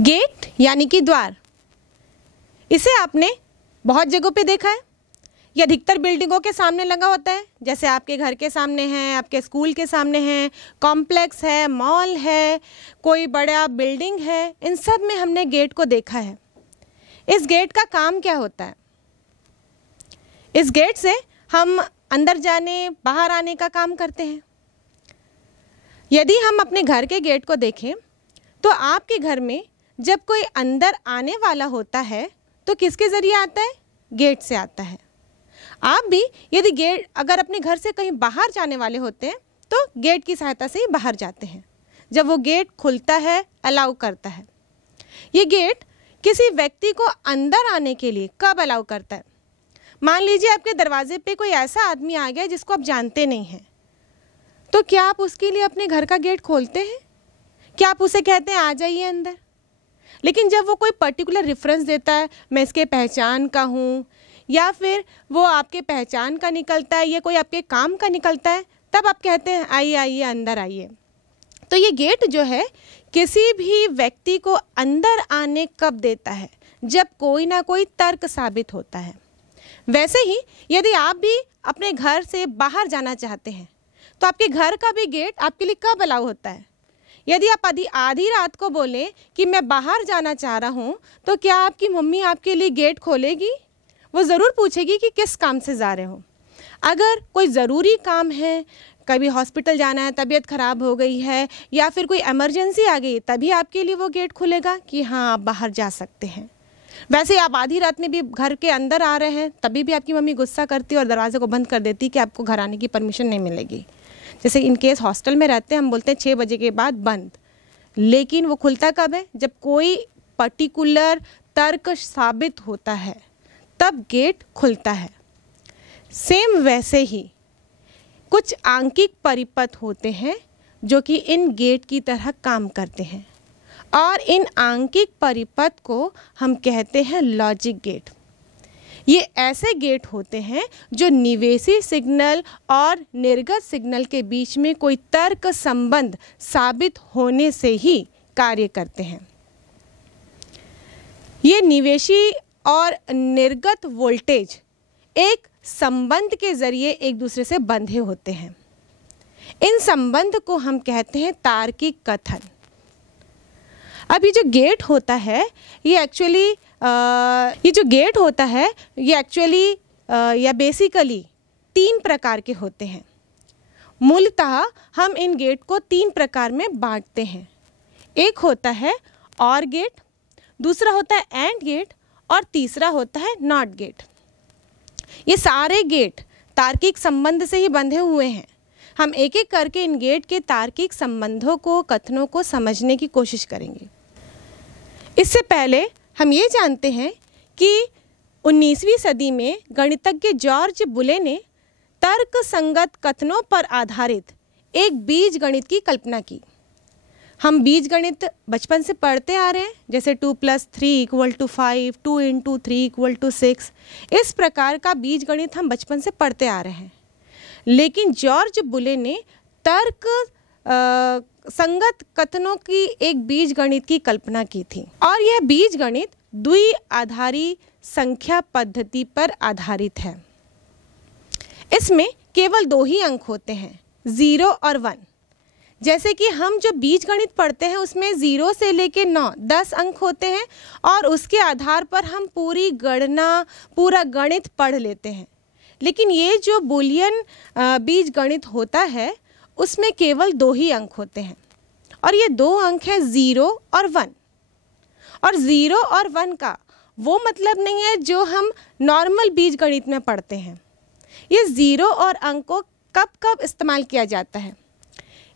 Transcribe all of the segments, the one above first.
Gate यानी कि द्वार, इसे आपने बहुत जगहों पे देखा है। ये अधिकतर बिल्डिंगों के सामने लगा होता है, जैसे आपके घर के सामने है, आपके स्कूल के सामने है, कॉम्प्लेक्स है, मॉल है, कोई बड़ा बिल्डिंग है, इन सब में हमने गेट को देखा है। इस गेट का काम क्या होता है? इस गेट से हम अंदर जाने बाहर आने का काम करते हैं। यदि हम अपने घर के गेट को देखें तो आपके घर में जब कोई अंदर आने वाला होता है तो किसके ज़रिए आता है? गेट से आता है। आप भी यदि गेट अगर अपने घर से कहीं बाहर जाने वाले होते हैं तो गेट की सहायता से ही बाहर जाते हैं। जब वो गेट खुलता है, अलाउ करता है। ये गेट किसी व्यक्ति को अंदर आने के लिए कब अलाउ करता है? मान लीजिए आपके दरवाजे पे कोई ऐसा आदमी आ गया जिसको आप जानते नहीं हैं, तो क्या आप उसके लिए अपने घर का गेट खोलते हैं? क्या आप उसे कहते हैं आ जाइए अंदर? लेकिन जब वो कोई पर्टिकुलर रेफरेंस देता है, मैं इसके पहचान का हूँ, या फिर वो आपके पहचान का निकलता है या कोई आपके काम का निकलता है, तब आप कहते हैं आइए आइए अंदर आइए। तो ये गेट जो है किसी भी व्यक्ति को अंदर आने कब देता है? जब कोई ना कोई तर्क साबित होता है। वैसे ही यदि आप भी अपने घर से बाहर जाना चाहते हैं तो आपके घर का भी गेट आपके लिए कब अलाउ होता है? यदि आप आधी रात को बोलें कि मैं बाहर जाना चाह रहा हूँ तो क्या आपकी मम्मी आपके लिए गेट खोलेगी? वो ज़रूर पूछेगी कि किस काम से जा रहे हो। अगर कोई ज़रूरी काम है, कभी हॉस्पिटल जाना है, तबीयत ख़राब हो गई है, या फिर कोई इमरजेंसी आ गई, तभी आपके लिए वो गेट खुलेगा कि हाँ आप बाहर जा सकते हैं। वैसे आप आधी रात में भी घर के अंदर आ रहे हैं, तभी भी आपकी मम्मी गुस्सा करती है और दरवाजे को बंद कर देती है कि आपको घर आने की परमिशन नहीं मिलेगी। जैसे इन केस हॉस्टल में रहते हैं, हम बोलते हैं 6 बजे के बाद बंद, लेकिन वो खुलता कब है? जब कोई पर्टिकुलर तर्क साबित होता है, तब गेट खुलता है। सेम वैसे ही कुछ आंकिक परिपथ होते हैं जो कि इन गेट की तरह काम करते हैं, और इन आंकिक परिपथ को हम कहते हैं लॉजिक गेट। ये ऐसे गेट होते हैं जो निवेशी सिग्नल और निर्गत सिग्नल के बीच में कोई तर्क संबंध साबित होने से ही कार्य करते हैं। ये निवेशी और निर्गत वोल्टेज एक संबंध के जरिए एक दूसरे से बंधे होते हैं। इन संबंध को हम कहते हैं तार्किक कथन। अब ये जो गेट होता है ये एक्चुअली या बेसिकली 3 प्रकार के होते हैं। मूलतः हम इन गेट को 3 प्रकार में बांटते हैं। एक होता है और गेट, दूसरा होता है एंड गेट, और तीसरा होता है नॉट गेट। ये सारे गेट तार्किक संबंध से ही बंधे हुए हैं। हम एक एक करके इन गेट के तार्किक संबंधों को, कथनों को समझने की कोशिश करेंगे। इससे पहले हम ये जानते हैं कि 19वीं सदी में गणितज्ञ जॉर्ज बुले ने तर्क संगत कथनों पर आधारित एक बीजगणित की कल्पना की। हम बीजगणित बचपन से पढ़ते आ रहे हैं, जैसे 2 + 3 = 5, 2 × 3 = 6। इस प्रकार का बीजगणित हम बचपन से पढ़ते आ रहे हैं। लेकिन जॉर्ज बुले ने तर्क संगत कथनों की एक बीजगणित की कल्पना की थी, और यह बीजगणित द्विआधारी संख्या पद्धति पर आधारित है। इसमें केवल 2 ही अंक होते हैं, 0 और 1। जैसे कि हम जो बीजगणित पढ़ते हैं उसमें 0 से लेके 9, 10 अंक होते हैं, और उसके आधार पर हम पूरी गणना, पूरा गणित पढ़ लेते हैं। लेकिन ये जो बुलियन बीजगणित होता है उसमें केवल 2 ही अंक होते हैं, और ये 2 अंक हैं 0 और 1। और 0 और 1 का वो मतलब नहीं है जो हम नॉर्मल बीजगणित में पढ़ते हैं। ये 0 और अंक को कब कब इस्तेमाल किया जाता है?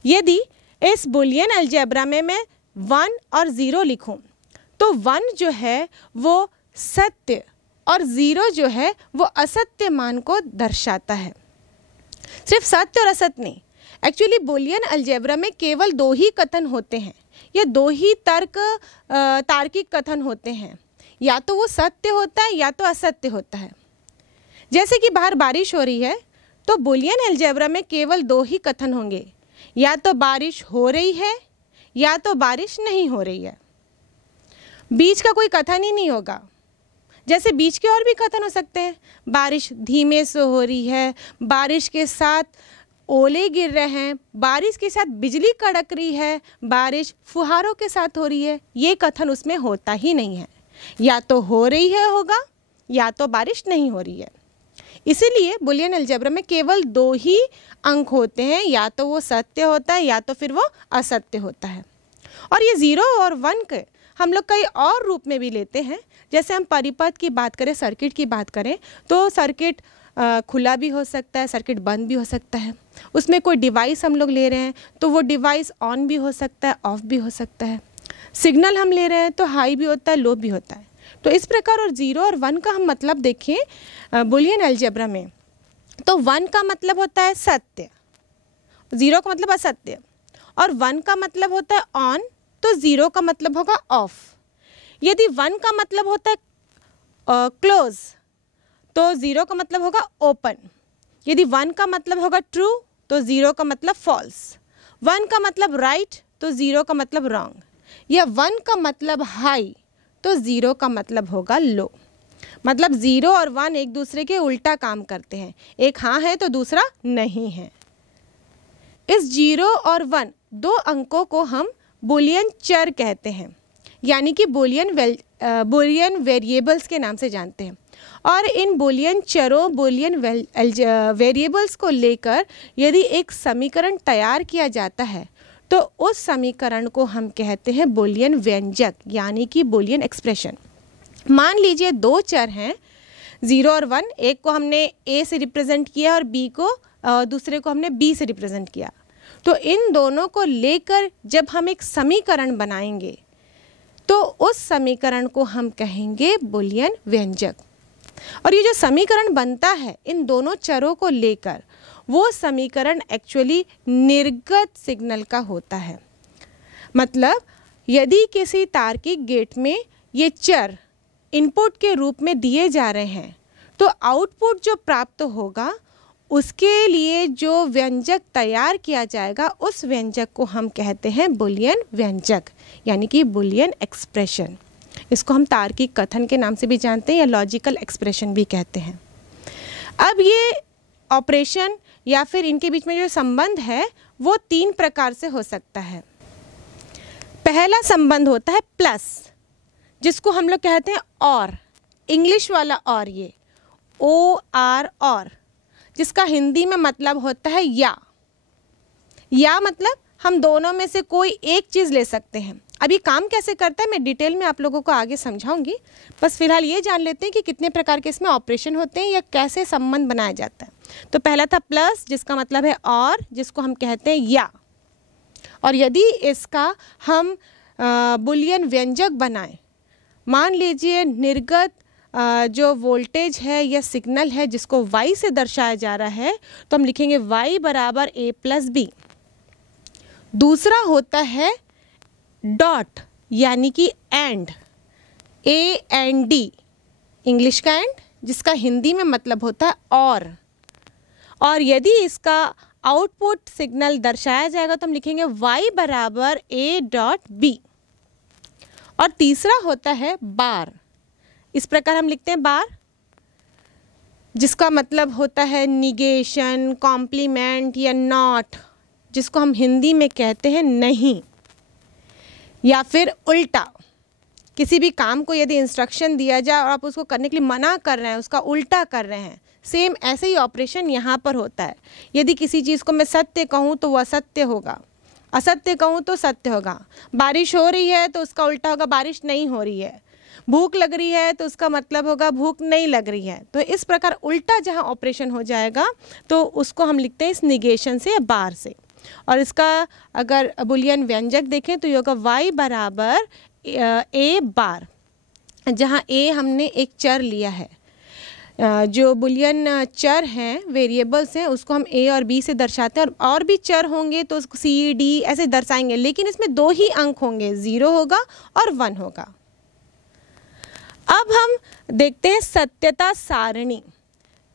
यदि इस बुलियन अलजेब्रा में मैं 1 और 0 लिखूं तो 1 जो है वो सत्य और 0 जो है वो असत्य मान को दर्शाता है। सिर्फ सत्य और असत्य नहीं, एक्चुअली बुलियन अलजेब्रा में केवल 2 ही कथन होते हैं, या 2 ही तार्किक कथन होते हैं। या तो वो सत्य होता है या तो असत्य होता है। जैसे कि बाहर बारिश हो रही है तो बुलियन अलजेब्रा में केवल 2 ही कथन होंगे, या तो बारिश हो रही है या तो बारिश नहीं हो रही है। बीच का कोई कथन ही नहीं होगा। जैसे बीच के और भी कथन हो सकते हैं, बारिश धीमे से हो रही है, बारिश के साथ ओले गिर रहे हैं, बारिश के साथ बिजली कड़क रही है, बारिश फुहारों के साथ हो रही है। ये कथन उसमें होता ही नहीं है। या तो हो रही है होगा या तो बारिश नहीं हो रही है। इसीलिए बुलियन अलजेब्रा में केवल 2 ही अंक होते हैं, या तो वो सत्य होता है या तो फिर वो असत्य होता है। और ये 0 और 1 के हम लोग कई और रूप में भी लेते हैं। जैसे हम परिपथ की बात करें, सर्किट की बात करें, तो सर्किट खुला भी हो सकता है, सर्किट बंद भी हो सकता है। उसमें कोई डिवाइस हम लोग ले रहे हैं तो वो डिवाइस ऑन भी हो सकता है, ऑफ भी हो सकता है। सिग्नल हम ले रहे हैं तो हाई भी होता है, लो भी होता है। तो इस प्रकार और 0 और 1 का हम मतलब देखें बुलियन अलजेब्रा में, तो 1 का मतलब होता है सत्य, 0 का मतलब असत्य, और 1 का मतलब होता है ऑन, तो 0 का मतलब होगा ऑफ। यदि 1 का मतलब होता है क्लोज, तो 0 का मतलब होगा ओपन। यदि 1 का मतलब होगा ट्रू, तो 0 का मतलब फॉल्स। 1 का मतलब राइट, तो 0 का मतलब रॉन्ग। या 1 का मतलब हाई, तो 0 का मतलब होगा लो। मतलब 0 और 1 एक दूसरे के उल्टा काम करते हैं, एक हाँ है तो दूसरा नहीं है। इस 0 और 1 2 अंकों को हम बुलियन चर कहते हैं, यानी कि बुलियन वेरिएबल्स के नाम से जानते हैं। और इन बुलियन चरों, बुलियन वेरिएबल्स को लेकर यदि एक समीकरण तैयार किया जाता है तो उस समीकरण को हम कहते हैं बुलियन व्यंजक, यानी कि बुलियन एक्सप्रेशन। मान लीजिए 2 चर हैं 0 और 1, एक को हमने A से रिप्रेजेंट किया और B को दूसरे को हमने B से रिप्रेजेंट किया। तो इन दोनों को लेकर जब हम एक समीकरण बनाएंगे तो उस समीकरण को हम कहेंगे बुलियन व्यंजक। और ये जो समीकरण बनता है इन दोनों चरों को लेकर, वो समीकरण एक्चुअली निर्गत सिग्नल का होता है। मतलब यदि किसी तार्किक गेट में ये चर इनपुट के रूप में दिए जा रहे हैं तो आउटपुट जो प्राप्त होगा उसके लिए जो व्यंजक तैयार किया जाएगा उस व्यंजक को हम कहते हैं बुलियन व्यंजक, यानी कि बुलियन एक्सप्रेशन। इसको हम तार्किक कथन के नाम से भी जानते हैं या लॉजिकल एक्सप्रेशन भी कहते हैं। अब ये ऑपरेशन या फिर इनके बीच में जो संबंध है वो 3 प्रकार से हो सकता है। पहला संबंध होता है प्लस, जिसको हम लोग कहते हैं और, इंग्लिश वाला और, ये OR और, जिसका हिंदी में मतलब होता है या मतलब हम दोनों में से कोई एक चीज़ ले सकते हैं। अब ये काम कैसे करता है मैं डिटेल में आप लोगों को आगे समझाऊंगी, बस फिलहाल ये जान लेते हैं कि कितने प्रकार के इसमें ऑपरेशन होते हैं या कैसे संबंध बनाया जाता है। तो पहला था प्लस, जिसका मतलब है और, जिसको हम कहते हैं या। और यदि इसका हम बुलियन व्यंजक बनाएं, मान लीजिए निर्गत जो वोल्टेज है या सिग्नल है जिसको y से दर्शाया जा रहा है, तो हम लिखेंगे y बराबर a प्लस b। दूसरा होता है डॉट, यानी कि and, A and D, English का एंड, जिसका हिंदी में मतलब होता है और यदि इसका आउटपुट सिग्नल दर्शाया जाएगा तो हम लिखेंगे y बराबर a डॉट b। और तीसरा होता है बार, इस प्रकार हम लिखते हैं बार, जिसका मतलब होता है निगेशन, कॉम्प्लीमेंट या नॉट, जिसको हम हिंदी में कहते हैं नहीं। या फिर उल्टा, किसी भी काम को यदि इंस्ट्रक्शन दिया जाए और आप उसको करने के लिए मना कर रहे हैं, उसका उल्टा कर रहे हैं, सेम ऐसे ही ऑपरेशन यहाँ पर होता है। यदि किसी चीज़ को मैं सत्य कहूँ तो वह असत्य होगा, असत्य कहूँ तो सत्य होगा। बारिश हो रही है तो उसका उल्टा होगा बारिश नहीं हो रही है। भूख लग रही है तो उसका मतलब होगा भूख नहीं लग रही है। तो इस प्रकार उल्टा जहाँ ऑपरेशन हो जाएगा तो उसको हम लिखते हैं इस निगेशन से या बार से। और इसका अगर बुलियन व्यंजक देखें तो ये होगा y बराबर a बार, जहाँ a हमने एक चर लिया है। जो बुलियन चर हैं, वेरिएबल्स हैं, उसको हम a और b से दर्शाते हैं। और भी चर होंगे तो उसको c d ऐसे दर्शाएंगे, लेकिन इसमें 2 ही अंक होंगे, 0 होगा और 1 होगा। अब हम देखते हैं सत्यता सारणी।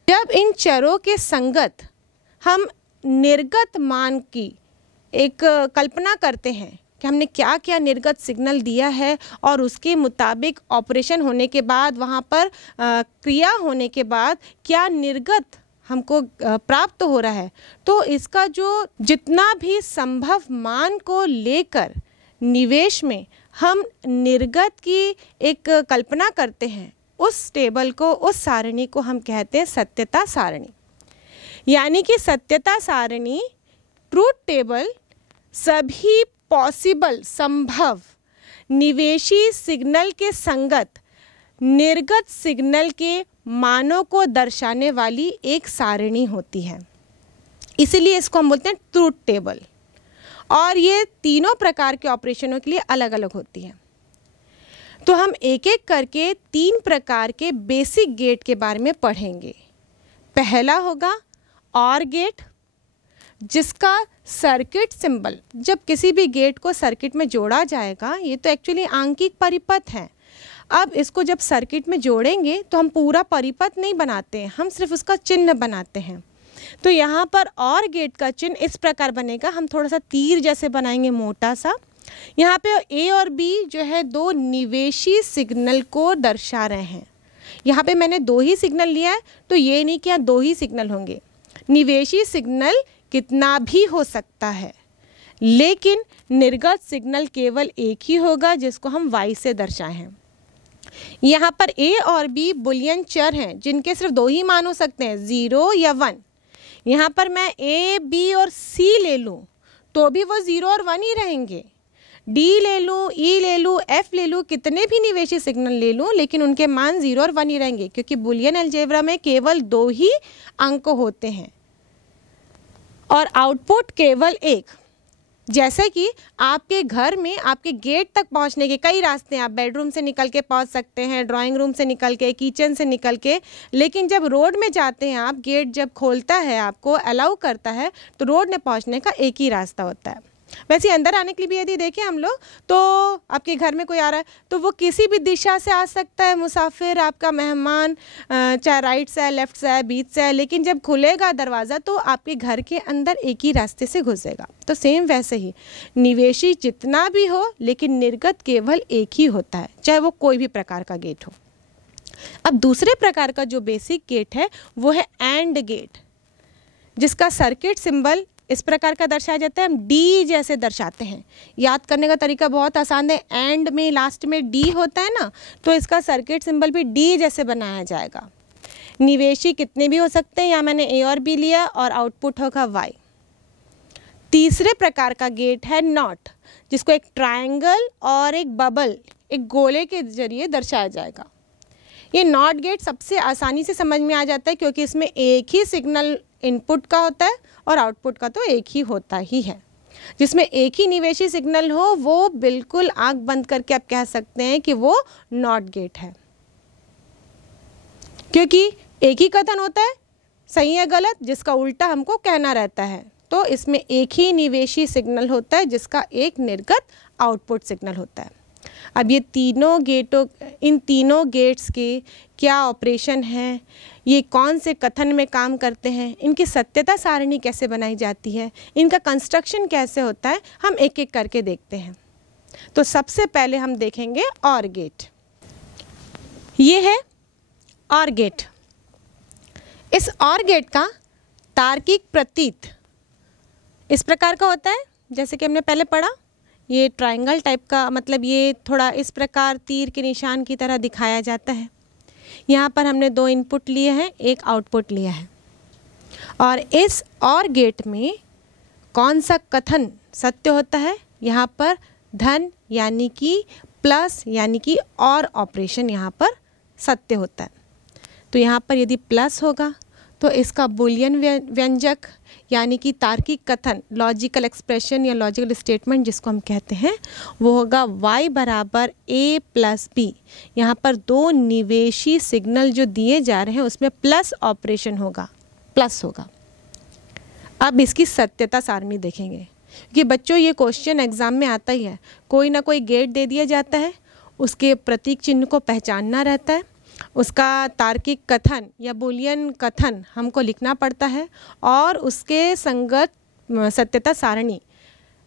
जब इन चरों के संगत हम निर्गत मान की एक कल्पना करते हैं कि हमने क्या क्या निर्गत सिग्नल दिया है और उसके मुताबिक ऑपरेशन होने के बाद, वहाँ पर क्रिया होने के बाद क्या निर्गत हमको प्राप्त हो रहा है। तो इसका जो जितना भी संभव मान को लेकर निवेश में हम निर्गत की एक कल्पना करते हैं, उस टेबल को, उस सारणी को हम कहते हैं सत्यता सारणी। यानी कि सत्यता सारणी, ट्रूथ टेबल, सभी पॉसिबल संभव निवेशी सिग्नल के संगत निर्गत सिग्नल के मानों को दर्शाने वाली एक सारणी होती है। इसीलिए इसको हम बोलते हैं ट्रूथ टेबल। और ये तीनों प्रकार के ऑपरेशनों के लिए अलग अलग होती है। तो हम एक एक करके 3 प्रकार के बेसिक गेट के बारे में पढ़ेंगे। पहला होगा OR गेट, जिसका सर्किट सिंबल, जब किसी भी गेट को सर्किट में जोड़ा जाएगा, ये तो एक्चुअली आंकिक परिपथ है। अब इसको जब सर्किट में जोड़ेंगे तो हम पूरा परिपथ नहीं बनाते हैं, हम सिर्फ उसका चिन्ह बनाते हैं। तो यहाँ पर OR गेट का चिन्ह इस प्रकार बनेगा, हम थोड़ा सा तीर जैसे बनाएंगे मोटा सा। यहाँ पे A और B जो है 2 निवेशी सिग्नल को दर्शा रहे हैं। यहाँ पे मैंने 2 ही सिग्नल लिया है, तो ये नहीं कि यहाँ 2 ही सिग्नल होंगे। निवेशी सिग्नल कितना भी हो सकता है, लेकिन निर्गत सिग्नल केवल एक ही होगा, जिसको हम Y से दर्शाए हैं। यहाँ पर A और B बुलियन चर हैं, जिनके सिर्फ 2 ही मान हो सकते हैं, 0 या 1। यहाँ पर मैं A, B और C ले लूँ तो भी वो 0 और 1 ही रहेंगे। D ले लूँ, E ले लूँ, F ले लूँ, कितने भी निवेशी सिग्नल ले लूँ, लेकिन उनके मान 0 और 1 ही रहेंगे, क्योंकि बुलियन अलजेब्रा में केवल 2 ही अंक होते हैं और आउटपुट केवल 1। जैसे कि आपके घर में आपके गेट तक पहुंचने के कई रास्ते हैं, आप बेडरूम से निकल के पहुंच सकते हैं, ड्राइंग रूम से निकल के, किचन से निकल के, लेकिन जब रोड में जाते हैं आप, गेट जब खोलता है, आपको अलाउ करता है, तो रोड में पहुंचने का एक ही रास्ता होता है। वैसे अंदर आने के लिए भी यदि देखें हम लोग, तो आपके घर में कोई आ रहा है तो वो किसी भी दिशा से आ सकता है, मुसाफिर, आपका मेहमान, चाहे राइट से है, लेफ्ट से है, बीच से है, लेकिन जब खुलेगा दरवाज़ा तो आपके घर के अंदर एक ही रास्ते से घुसेगा। तो सेम वैसे ही निवेशी जितना भी हो, लेकिन निर्गत केवल एक ही होता है, चाहे वो कोई भी प्रकार का गेट हो। अब दूसरे प्रकार का जो बेसिक गेट है वो है एंड गेट, जिसका सर्किट सिंबल इस प्रकार का दर्शाया जाता है, हम डी जैसे दर्शाते हैं। याद करने का तरीका बहुत आसान है, एंड में लास्ट में डी होता है ना, तो इसका सर्किट सिंबल भी डी जैसे बनाया जाएगा। निवेशी कितने भी हो सकते हैं, यहाँ मैंने A और B लिया और आउटपुट होगा Y। तीसरे प्रकार का गेट है नॉट, जिसको एक ट्रायंगल और एक बबल, एक गोले के जरिए दर्शाया जाएगा। ये नॉट गेट सबसे आसानी से समझ में आ जाता है, क्योंकि इसमें एक ही सिग्नल इनपुट का होता है और आउटपुट का तो एक ही होता ही है। जिसमें एक ही निवेशी सिग्नल हो, वो बिल्कुल आंख बंद करके आप कह सकते हैं कि वो नॉट गेट है, क्योंकि एक ही कथन होता है, सही है गलत, जिसका उल्टा हमको कहना रहता है। तो इसमें एक ही निवेशी सिग्नल होता है, जिसका एक निर्गत आउटपुट सिग्नल होता है। अब ये इन तीनों गेट्स के क्या ऑपरेशन हैं, ये कौन से कथन में काम करते हैं, इनकी सत्यता सारणी कैसे बनाई जाती है, इनका कंस्ट्रक्शन कैसे होता है, हम एक एक करके देखते हैं। तो सबसे पहले हम देखेंगे OR गेट। ये है OR गेट। इस OR गेट का तार्किक प्रतीक इस प्रकार का होता है, जैसे कि हमने पहले पढ़ा, ये ट्रायंगल टाइप का, मतलब ये थोड़ा इस प्रकार तीर के निशान की तरह दिखाया जाता है। यहाँ पर हमने 2 इनपुट लिए हैं, एक आउटपुट लिया है, और इस OR गेट में कौन सा कथन सत्य होता है, यहाँ पर धन यानी कि प्लस यानी कि OR ऑपरेशन यहाँ पर सत्य होता है। तो यहाँ पर यदि प्लस होगा तो इसका बुलियन व्यंजक यानी कि तार्किक कथन, लॉजिकल एक्सप्रेशन या लॉजिकल स्टेटमेंट जिसको हम कहते हैं, वो होगा y बराबर a प्लस b। यहाँ पर 2 निवेशी सिग्नल जो दिए जा रहे हैं उसमें प्लस ऑपरेशन होगा, प्लस होगा। अब इसकी सत्यता सारणी देखेंगे कि बच्चों ये क्वेश्चन एग्जाम में आता ही है, कोई ना कोई गेट दे दिया जाता है, उसके प्रतीक चिन्ह को पहचानना रहता है, उसका तार्किक कथन या बुलियन कथन हमको लिखना पड़ता है, और उसके संगत सत्यता सारणी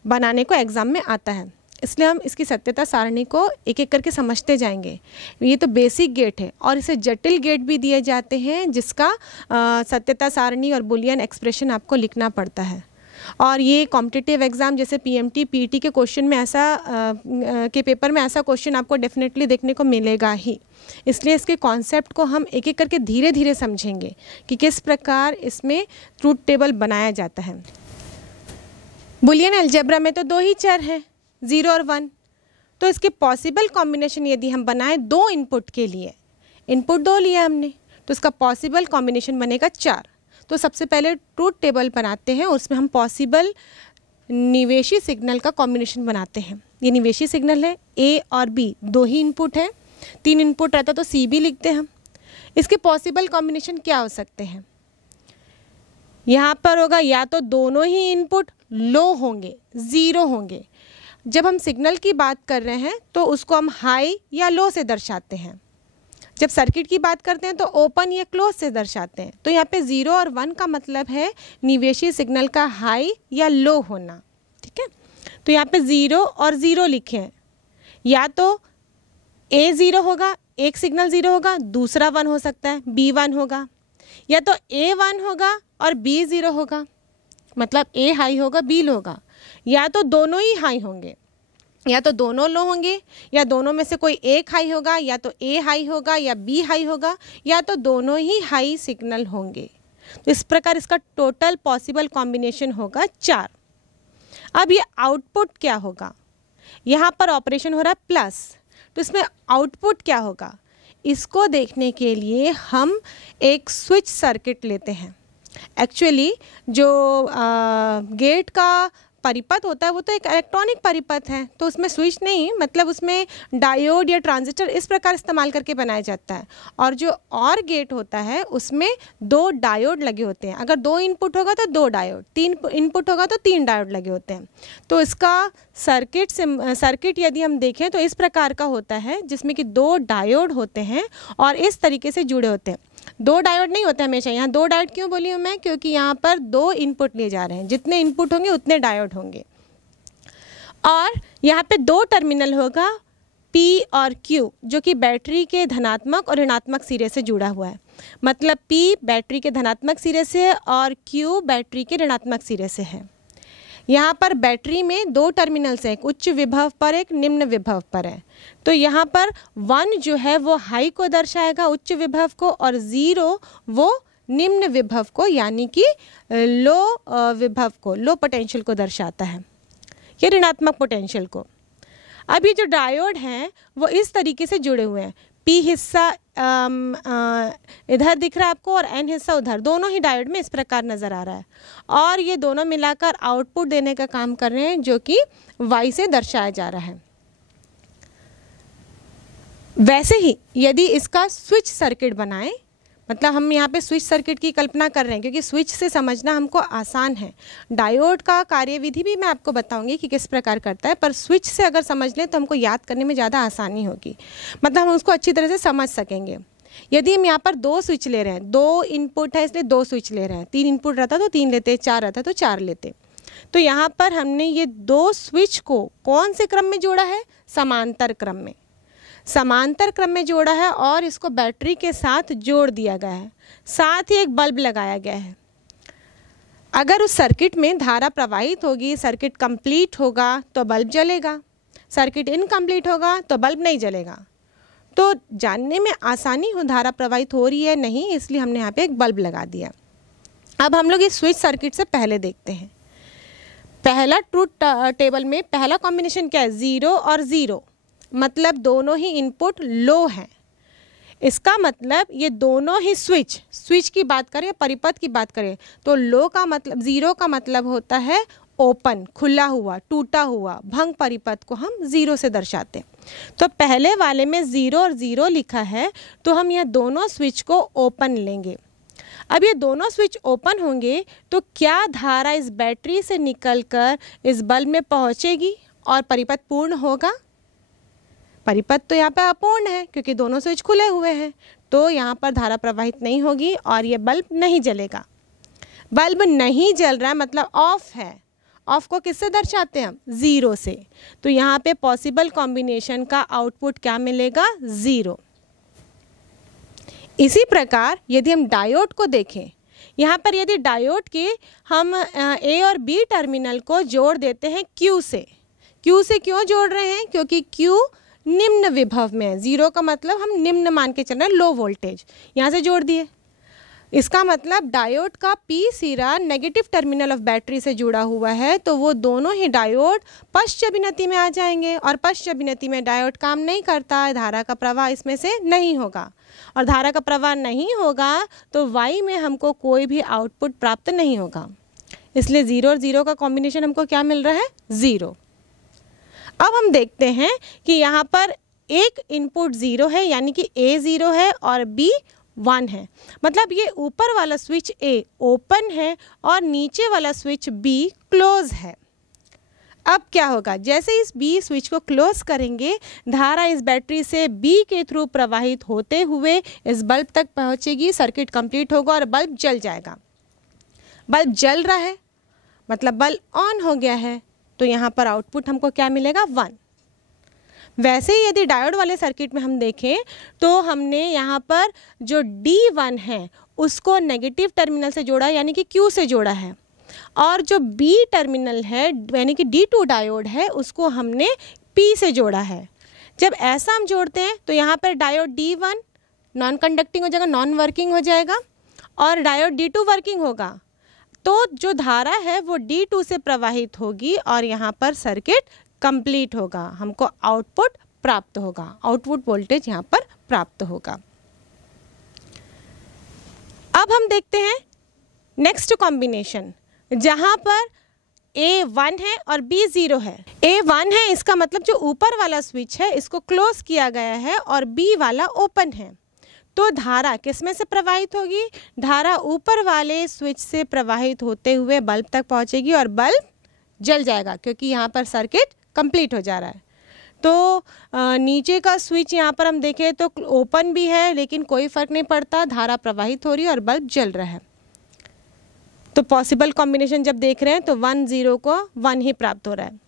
बनाने को एग्ज़ाम में आता है। इसलिए हम इसकी सत्यता सारणी को एक एक करके समझते जाएंगे। ये तो बेसिक गेट है और इसे जटिल गेट भी दिए जाते हैं जिसका सत्यता सारणी और बुलियन एक्सप्रेशन आपको लिखना पड़ता है। और ये कॉम्पिटिटिव एग्ज़ाम जैसे पीएमटी पीटी के क्वेश्चन में ऐसा के पेपर में ऐसा क्वेश्चन आपको डेफिनेटली देखने को मिलेगा ही। इसलिए इसके कॉन्सेप्ट को हम एक एक करके धीरे धीरे समझेंगे कि किस प्रकार इसमें ट्रूथ टेबल बनाया जाता है। बुलियन अलजेब्रा में तो 2 ही चर हैं, 0 और 1। तो इसके पॉसिबल कॉम्बिनेशन यदि हम बनाएं 2 इनपुट के लिए, इनपुट 2 लिया हमने, तो इसका पॉसिबल कॉम्बिनेशन बनेगा 4। तो सबसे पहले ट्रूथ टेबल बनाते हैं, उसमें हम पॉसिबल निवेशी सिग्नल का कॉम्बिनेशन बनाते हैं। ये निवेशी सिग्नल है, ए और बी 2 ही इनपुट है, 3 इनपुट रहता तो सी भी लिखते हैं हम। इसके पॉसिबल कॉम्बिनेशन क्या हो सकते हैं? यहाँ पर होगा या तो दोनों ही इनपुट लो होंगे, 0 होंगे। जब हम सिग्नल की बात कर रहे हैं तो उसको हम हाई या लो से दर्शाते हैं। जब सर्किट की बात करते हैं तो ओपन या क्लोज से दर्शाते हैं। तो यहाँ पे 0 और 1 का मतलब है निवेशी सिग्नल का हाई या लो होना। ठीक है, तो यहाँ पे 0 और 0 लिखे हैं। या तो A 0 होगा, एक सिग्नल 0 होगा, दूसरा 1 हो सकता है, B 1 होगा। या तो A 1 होगा और B 0 होगा, मतलब A हाई होगा, B लो होगा। या तो दोनों ही हाई होंगे, या तो दोनों लो होंगे, या दोनों में से कोई एक हाई होगा, या तो A हाई होगा या B हाई होगा, या तो दोनों ही हाई सिग्नल होंगे। तो इस प्रकार इसका टोटल पॉसिबल कॉम्बिनेशन होगा 4। अब ये आउटपुट क्या होगा? यहाँ पर ऑपरेशन हो रहा है प्लस, तो इसमें आउटपुट क्या होगा? इसको देखने के लिए हम एक स्विच सर्किट लेते हैं। एक्चुअली जो गेट का परिपथ होता है वो तो एक इलेक्ट्रॉनिक परिपथ है, तो उसमें स्विच नहीं, मतलब उसमें डायोड या ट्रांजिस्टर इस प्रकार इस्तेमाल करके बनाया जाता है। और जो और गेट होता है उसमें 2 डायोड लगे होते हैं। अगर 2 इनपुट होगा तो 2 डायोड, 3 इनपुट होगा तो 3 डायोड लगे होते हैं। तो इसका सर्किट यदि हम देखें तो इस प्रकार का होता है जिसमें कि 2 डायोड होते हैं और इस तरीके से जुड़े होते हैं। 2 डायोड नहीं होते हमेशा। यहाँ 2 डायोड क्यों बोली हूँ मैं? क्योंकि यहाँ पर 2 इनपुट लिए जा रहे हैं, जितने इनपुट होंगे उतने डायोड होंगे। और यहाँ पे 2 टर्मिनल होगा P और Q, जो कि बैटरी के धनात्मक और ऋणात्मक सिरे से जुड़ा हुआ है। मतलब P बैटरी के धनात्मक सिरे से और Q बैटरी के ऋणात्मक सिरे से है। यहाँ पर बैटरी में 2 टर्मिनल्स हैं, एक उच्च विभव पर, एक निम्न विभव पर है। तो यहाँ पर 1 जो है वो हाई को दर्शाएगा, उच्च विभव को, और 0 वो निम्न विभव को, यानी कि लो विभव को, लो पोटेंशियल को दर्शाता है, ये ऋणात्मक पोटेंशियल को। अब ये जो डायोड हैं वो इस तरीके से जुड़े हुए हैं। P हिस्सा इधर दिख रहा है आपको और N हिस्सा उधर, दोनों ही डायोड में इस प्रकार नज़र आ रहा है। और ये दोनों मिलाकर आउटपुट देने का काम कर रहे हैं, जो कि Y से दर्शाया जा रहा है। वैसे ही यदि इसका स्विच सर्किट बनाएं, मतलब हम यहाँ पे स्विच सर्किट की कल्पना कर रहे हैं क्योंकि स्विच से समझना हमको आसान है। डायोड का कार्यविधि भी मैं आपको बताऊंगी कि किस प्रकार करता है, पर स्विच से अगर समझ लें तो हमको याद करने में ज़्यादा आसानी होगी, मतलब हम उसको अच्छी तरह से समझ सकेंगे। यदि हम यहाँ पर 2 स्विच ले रहे हैं, 2 इनपुट है इसलिए 2 स्विच ले रहे हैं, 3 इनपुट रहता तो 3 लेते, 4 रहता तो 4 लेते। तो यहाँ पर हमने ये 2 स्विच को कौन से क्रम में जोड़ा है? समांतर क्रम में, समांतर क्रम में जोड़ा है और इसको बैटरी के साथ जोड़ दिया गया है। साथ ही एक बल्ब लगाया गया है। अगर उस सर्किट में धारा प्रवाहित होगी, सर्किट कंप्लीट होगा तो बल्ब जलेगा, सर्किट इनकम्प्लीट होगा तो बल्ब नहीं जलेगा। तो जानने में आसानी हो धारा प्रवाहित हो रही है नहीं, इसलिए हमने यहाँ पे एक बल्ब लगा दिया। अब हम लोग इस स्विच सर्किट से पहले देखते हैं। पहला ट्रूथ टेबल में पहला कॉम्बिनेशन क्या है? 0 और 0, मतलब दोनों ही इनपुट लो हैं। इसका मतलब ये दोनों ही स्विच की बात करें, परिपथ की बात करें तो लो का मतलब, 0 का मतलब होता है ओपन, खुला हुआ, टूटा हुआ, भंग परिपथ को हम 0 से दर्शाते हैं। तो पहले वाले में 0 और 0 लिखा है, तो हम यह दोनों स्विच को ओपन लेंगे। अब ये दोनों स्विच ओपन होंगे तो क्या धारा इस बैटरी से निकलकर इस बल्ब में पहुंचेगी और परिपथ पूर्ण होगा? परिपथ तो यहाँ पे अपूर्ण है क्योंकि दोनों स्विच खुले हुए हैं, तो यहाँ पर धारा प्रवाहित नहीं होगी और ये बल्ब नहीं जलेगा। बल्ब नहीं जल रहा है मतलब ऑफ है, ऑफ को किससे दर्शाते हैं हम? ज़ीरो से। तो यहाँ पे पॉसिबल कॉम्बिनेशन का आउटपुट क्या मिलेगा? ज़ीरो। इसी प्रकार यदि हम डायोड को देखें, यहाँ पर यदि डायोड के हम ए और बी टर्मिनल को जोड़ देते हैं क्यू से क्यों जोड़ रहे हैं? क्योंकि क्यू निम्न विभव में है। ज़ीरो का मतलब हम निम्न मान के चल रहे हैं, लो वोल्टेज, यहाँ से जोड़ दिए। इसका मतलब डायोड का पी सिरा नेगेटिव टर्मिनल ऑफ बैटरी से जुड़ा हुआ है, तो वो दोनों ही डायोड पश्च अभिनति में आ जाएंगे, और पश्च अभिनति में डायोड काम नहीं करता है, धारा का प्रवाह इसमें से नहीं होगा, और धारा का प्रवाह नहीं होगा तो वाई में हमको कोई भी आउटपुट प्राप्त नहीं होगा। इसलिए ज़ीरो और ज़ीरो का कॉम्बिनेशन हमको क्या मिल रहा है? ज़ीरो। अब हम देखते हैं कि यहाँ पर एक इनपुट ज़ीरो है, यानी कि ए ज़ीरो है और बी 1 है। मतलब ये ऊपर वाला स्विच ए ओपन है और नीचे वाला स्विच बी क्लोज है। अब क्या होगा? जैसे इस बी स्विच को क्लोज करेंगे, धारा इस बैटरी से बी के थ्रू प्रवाहित होते हुए इस बल्ब तक पहुंचेगी, सर्किट कंप्लीट होगा और बल्ब जल जाएगा। बल्ब जल रहा है मतलब बल्ब ऑन हो गया है, तो यहाँ पर आउटपुट हमको क्या मिलेगा? 1। वैसे ही यदि डायोड वाले सर्किट में हम देखें तो हमने यहाँ पर जो D1 है उसको नेगेटिव टर्मिनल से जोड़ा, यानी कि Q से जोड़ा है, और जो B टर्मिनल है यानी कि D2 डायोड है उसको हमने P से जोड़ा है। जब ऐसा हम जोड़ते हैं तो यहाँ पर डायोड D1 नॉन कंडक्टिंग हो जाएगा, नॉन वर्किंग हो जाएगा, और डायोड D2 वर्किंग होगा, तो जो धारा है वो D2 से प्रवाहित होगी और यहाँ पर सर्किट कंप्लीट होगा, हमको आउटपुट प्राप्त होगा, आउटपुट वोल्टेज यहाँ पर प्राप्त होगा। अब हम देखते हैं नेक्स्ट कॉम्बिनेशन, जहाँ पर A1 है और B 0 है। A1 है, इसका मतलब जो ऊपर वाला स्विच है इसको क्लोज किया गया है और B वाला ओपन है, तो धारा किस में से प्रवाहित होगी? धारा ऊपर वाले स्विच से प्रवाहित होते हुए बल्ब तक पहुंचेगी और बल्ब जल जाएगा, क्योंकि यहाँ पर सर्किट कंप्लीट हो जा रहा है। तो नीचे का स्विच यहाँ पर हम देखें तो ओपन भी है, लेकिन कोई फर्क नहीं पड़ता, धारा प्रवाहित हो रही है और बल्ब जल रहा है। तो पॉसिबल कॉम्बिनेशन जब देख रहे हैं तो 1 0 को 1 ही प्राप्त हो रहा है।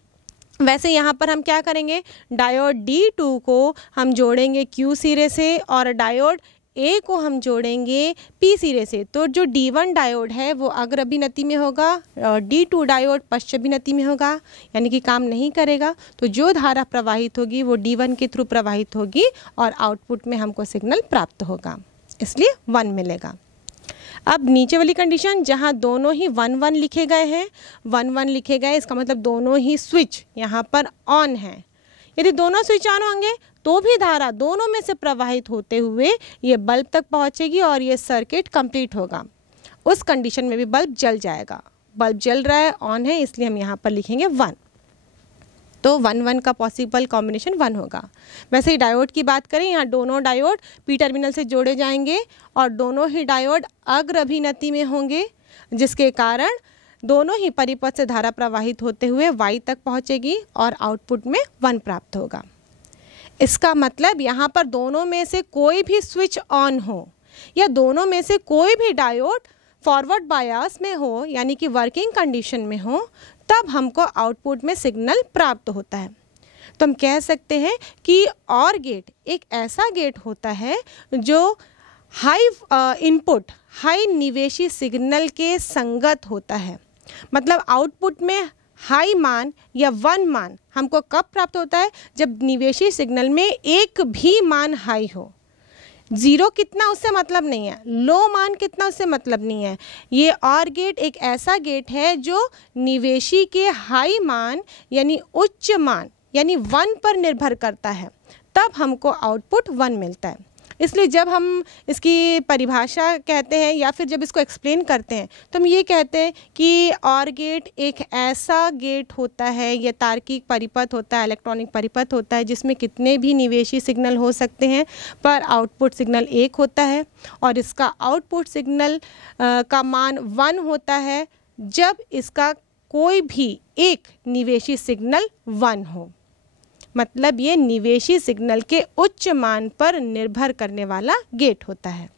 वैसे यहाँ पर हम क्या करेंगे? डायोड D2 को हम जोड़ेंगे Q सिरे से और डायोड A को हम जोड़ेंगे P सिरे से। तो जो D1 डायोड है वो अग्र अभिनति में होगा और D2 डायोड पश्च अभिनति में होगा, यानी कि काम नहीं करेगा। तो जो धारा प्रवाहित होगी वो D1 के थ्रू प्रवाहित होगी और आउटपुट में हमको सिग्नल प्राप्त होगा, इसलिए 1 मिलेगा। अब नीचे वाली कंडीशन जहाँ दोनों ही 1 1 लिखे गए हैं, 1 1 लिखे गए, इसका मतलब दोनों ही स्विच यहाँ पर ऑन है। यदि दोनों स्विच ऑन होंगे तो भी धारा दोनों में से प्रवाहित होते हुए ये बल्ब तक पहुँचेगी और ये सर्किट कंप्लीट होगा। उस कंडीशन में भी बल्ब जल जाएगा। बल्ब जल रहा है, ऑन है, इसलिए हम यहाँ पर लिखेंगे 1। तो 1 1 का पॉसिबल कॉम्बिनेशन 1 होगा। वैसे ही डायोड की बात करें, यहाँ दोनों डायोड पी टर्मिनल से जोड़े जाएंगे और दोनों ही डायोड अग्र अभिनति में होंगे, जिसके कारण दोनों ही परिपथ से धारा प्रवाहित होते हुए वाई तक पहुँचेगी और आउटपुट में 1 प्राप्त होगा। इसका मतलब यहाँ पर दोनों में से कोई भी स्विच ऑन हो या दोनों में से कोई भी डायोड फॉरवर्ड बायस में हो, यानी कि वर्किंग कंडीशन में हो, तब हमको आउटपुट में सिग्नल प्राप्त होता है। तो हम कह सकते हैं कि ऑर गेट एक ऐसा गेट होता है जो हाई इनपुट हाई निवेशी सिग्नल के संगत होता है। मतलब आउटपुट में हाई मान या 1 मान हमको कब प्राप्त होता है? जब निवेशी सिग्नल में एक भी मान हाई हो। 0 कितना उससे मतलब नहीं है, लो मान कितना उससे मतलब नहीं है। ये ऑर गेट एक ऐसा गेट है जो निवेशी के हाई मान यानी उच्च मान यानी 1 पर निर्भर करता है, तब हमको आउटपुट 1 मिलता है। इसलिए जब हम इसकी परिभाषा कहते हैं या फिर जब इसको एक्सप्लेन करते हैं तो हम ये कहते हैं कि ऑर गेट एक ऐसा गेट होता है, यह तार्किक परिपथ होता है, इलेक्ट्रॉनिक परिपथ होता है, जिसमें कितने भी निवेशी सिग्नल हो सकते हैं पर आउटपुट सिग्नल 1 होता है और इसका आउटपुट सिग्नल का मान 1 होता है जब इसका कोई भी एक निवेशी सिग्नल 1 हो। मतलब ये निवेशी सिग्नल के उच्च मान पर निर्भर करने वाला गेट होता है।